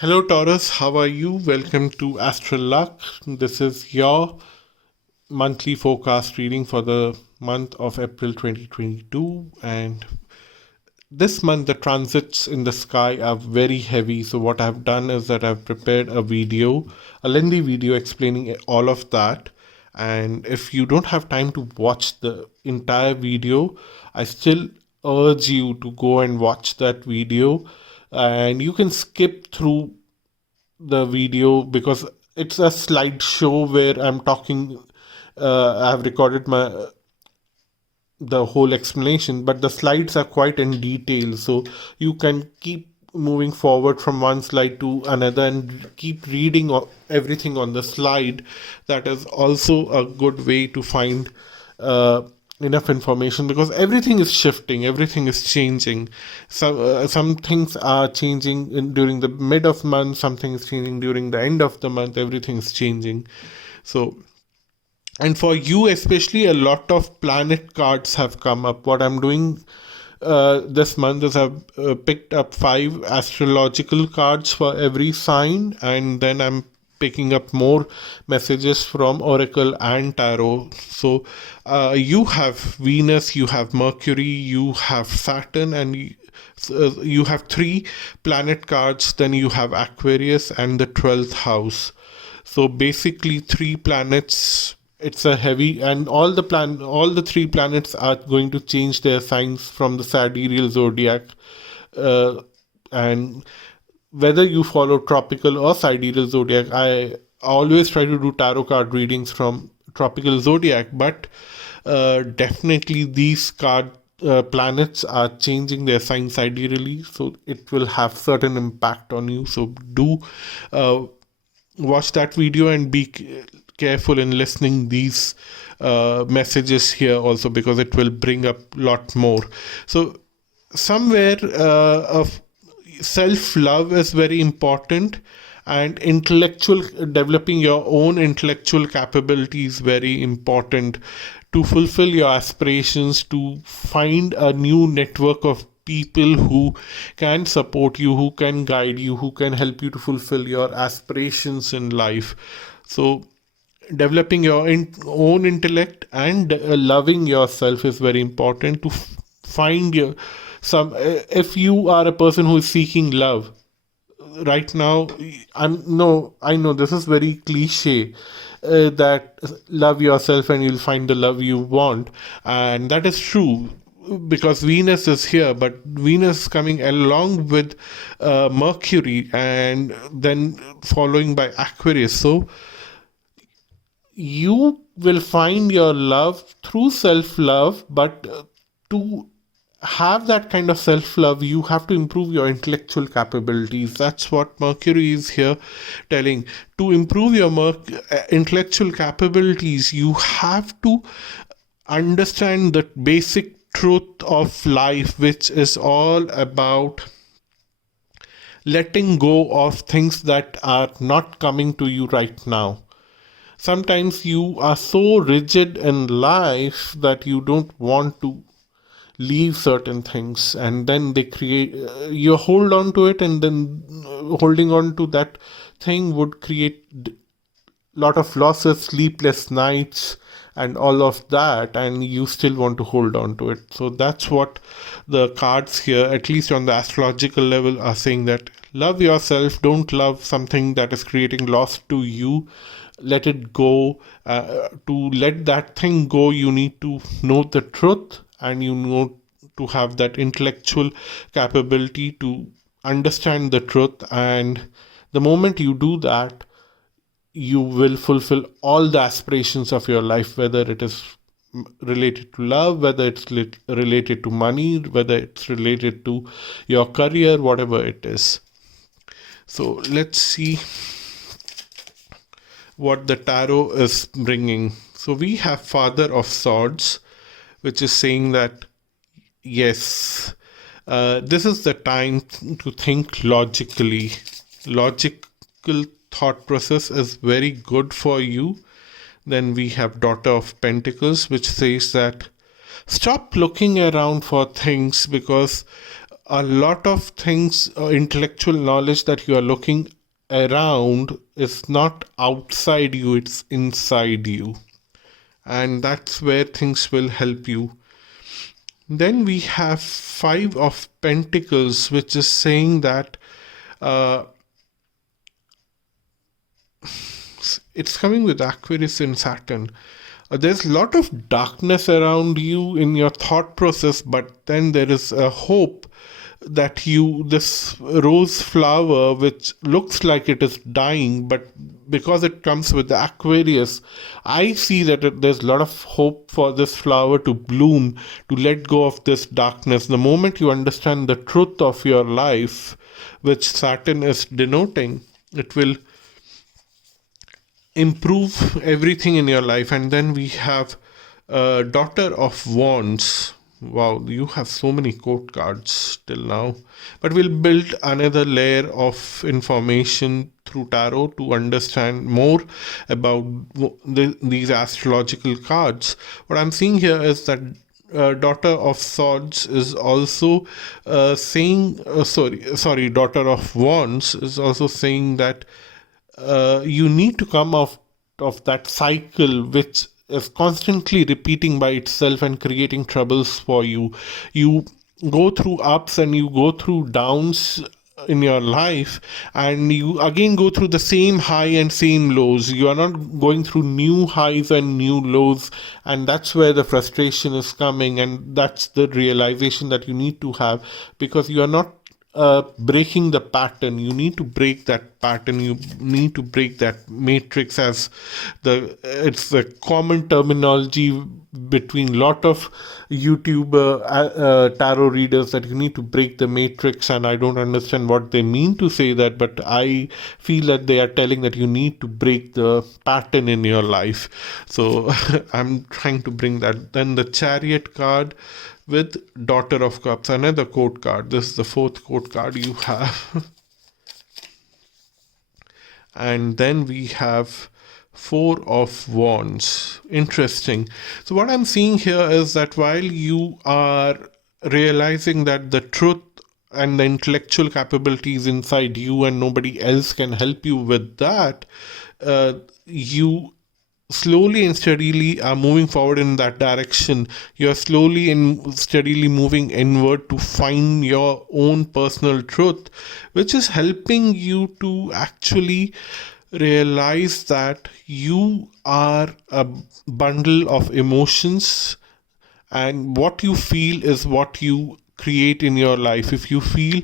Hello Taurus, how are you? Welcome to Astral Luck. This is your monthly forecast reading for the month of April 2022. And this month, the transits in the sky are very heavy. So, what I've done is that I've prepared a lengthy video explaining all of that. And if you don't have time to watch the entire video, I still urge you to go and watch that video. And you can skip through the video because it's a slideshow where I'm talking. I've recorded the whole explanation, but the slides are quite in detail, so you can keep moving forward from one slide to another and keep reading everything on the slide. That is also a good way to find uh, enough information, because everything is shifting, everything is changing. Some things are changing during the mid of month, some things changing during the end of the month, everything is changing. So, and for you especially, a lot of planet cards have come up. What I'm doing this month is I've picked up 5 astrological cards for every sign, and then I'm picking up more messages from Oracle and Tarot. So you have Venus, you have Mercury, you have Saturn, and you have 3 planet cards. Then you have Aquarius and the 12th house. So basically 3 planets. It's a heavy, and all the 3 planets are going to change their signs from the sidereal zodiac. And whether you follow tropical or sidereal zodiac, I always try to do tarot card readings from tropical zodiac, but definitely these planets are changing their sign sidereally, so it will have certain impact on you. So do uh, watch that video and be careful in listening these messages here also, because it will bring up lot more. So somewhere of self-love is very important, and intellectual developing your own intellectual capability is very important to fulfill your aspirations, to find a new network of people who can support you, who can guide you, who can help you to fulfill your aspirations in life. So developing your own intellect and loving yourself is very important to find your some if you are a person who is seeking love right now. I know this is very cliche, that love yourself and you'll find the love you want, and that is true because Venus is here, but Venus is coming along with Mercury, and then following by Aquarius. So you will find your love through self love, but to have that kind of self love, you have to improve your intellectual capabilities. That's what Mercury is here telling. To improve your intellectual capabilities, you have to understand the basic truth of life, which is all about letting go of things that are not coming to you right now. Sometimes you are so rigid in life that you don't want to leave certain things, and then they create you hold on to it, and then holding on to that thing would create lot of losses, sleepless nights, and all of that, and you still want to hold on to it. So that's what the cards here, at least on the astrological level, are saying, that love yourself, don't love something that is creating loss to you. Let it go. To let that thing go, you need to know the truth, and you know to have that intellectual capability to understand the truth. And the moment you do that, you will fulfill all the aspirations of your life, whether it is related to love, whether it's related to money, whether it's related to your career, whatever it is. So let's see what the tarot is bringing. So we have Father of Swords, which is saying that yes, this is the time to think logically. Logical thought process is very good for you. Then we have Daughter of Pentacles, which says that stop looking around for things, because a lot of things, intellectual knowledge that you are looking around is not outside you, it's inside you. And that's where things will help you. Then we have Five of Pentacles, which is saying that uh, it's coming with Aquarius and Saturn. There's a lot of darkness around you in your thought process, but then there is a hope that this rose flower, which looks like it is dying, but because it comes with the Aquarius, I see that there's a lot of hope for this flower to bloom, to let go of this darkness. The moment you understand the truth of your life, which Saturn is denoting, it will improve everything in your life. And then we have Daughter of Wands. Wow, you have so many quote cards till now. But we'll build another layer of information through tarot to understand more about these astrological cards. What I'm seeing here is that Daughter of Swords is also Daughter of Wands is also saying that you need to come out of that cycle which is constantly repeating by itself and creating troubles for you. You go through ups and you go through downs in your life, and you again go through the same high and same lows. You are not going through new highs and new lows, and that's where the frustration is coming, and that's the realization that you need to have, because you are not breaking the pattern. You need to break that pattern. You need to break that matrix, as it's a common terminology between lot of YouTube tarot readers, that you need to break the matrix. And I don't understand what they mean to say that, but I feel that they are telling that you need to break the pattern in your life. So I'm trying to bring that. Then the Chariot card with Daughter of Cups, another quote card. This is the fourth quote card you have. And then we have Four of Wands. Interesting. So what I'm seeing here is that while you are realizing that the truth and the intellectual capabilities inside you and nobody else can help you with that, you slowly and steadily are moving forward in that direction. You're slowly and steadily moving inward to find your own personal truth, which is helping you to actually realize that you are a bundle of emotions, and what you feel is what you create in your life. If you feel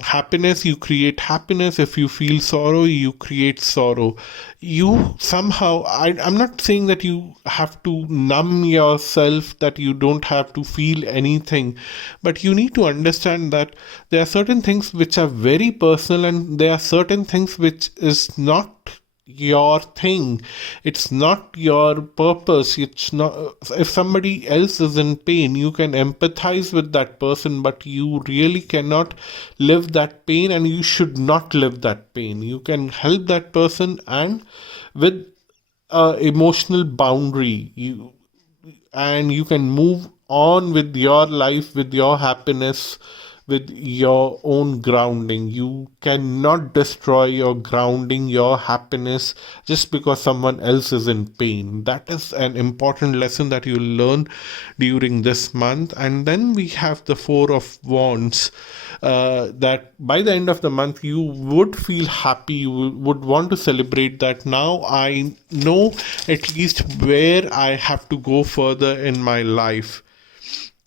happiness, you create happiness. If you feel sorrow, you create sorrow. You somehow, I'm not saying that you have to numb yourself, that you don't have to feel anything, but you need to understand that there are certain things which are very personal, and there are certain things which is not your thing. It's not your purpose. It's not. If somebody else is in pain, you can empathize with that person, but you really cannot live that pain, and you should not live that pain. You can help that person, and with emotional boundary, you can move on with your life, with your happiness, with your own grounding. You cannot destroy your grounding, your happiness, just because someone else is in pain. That is an important lesson that you learn during this month. And then we have the Four of Wands. That by the end of the month you would feel happy, you would want to celebrate that now I know at least where I have to go further in my life.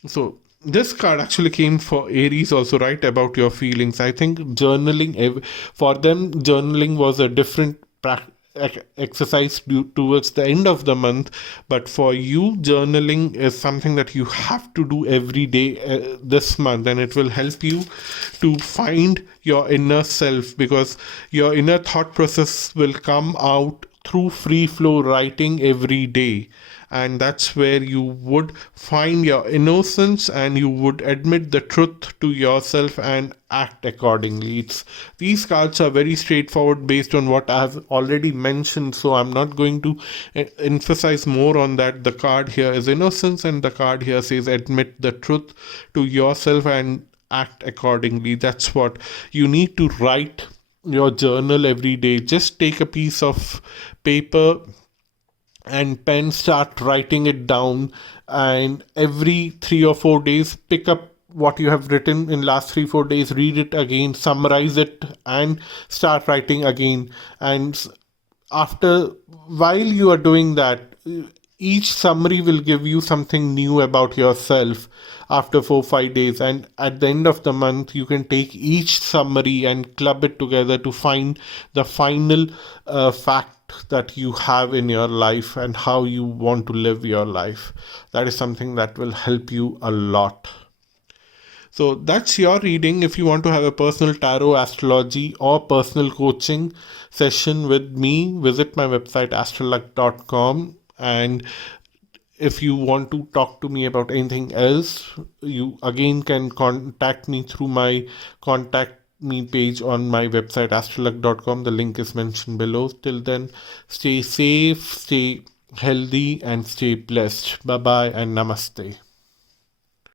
So this card actually came for Aries also, right? About your feelings. I think journaling, for them, journaling was a different exercise towards the end of the month. But for you, journaling is something that you have to do every day this month, and it will help you to find your inner self, because your inner thought process will come out through free flow writing every day. And that's where you would find your innocence, and you would admit the truth to yourself and act accordingly. These cards are very straightforward based on what I have already mentioned, so I'm not going to emphasize more on that. The card here is innocence, and the card here says admit the truth to yourself and act accordingly. That's what you need to write your journal every day. Just take a piece of paper and pen, start writing it down, and every 3 or 4 days pick up what you have written in last 3 4 days, read it again, summarize it, and start writing again. And after, while you are doing that, each summary will give you something new about yourself after 4 5 days, and at the end of the month you can take each summary and club it together to find the final fact that you have in your life and how you want to live your life. That is something that will help you a lot. So that's your reading. If you want to have a personal tarot, astrology, or personal coaching session with me, visit my website astralluck.com. And if you want to talk to me about anything else, you again can contact me through my contact me page on my website astralluck.com. The link is mentioned below. Till then, stay safe, stay healthy, and stay blessed. Bye bye and namaste.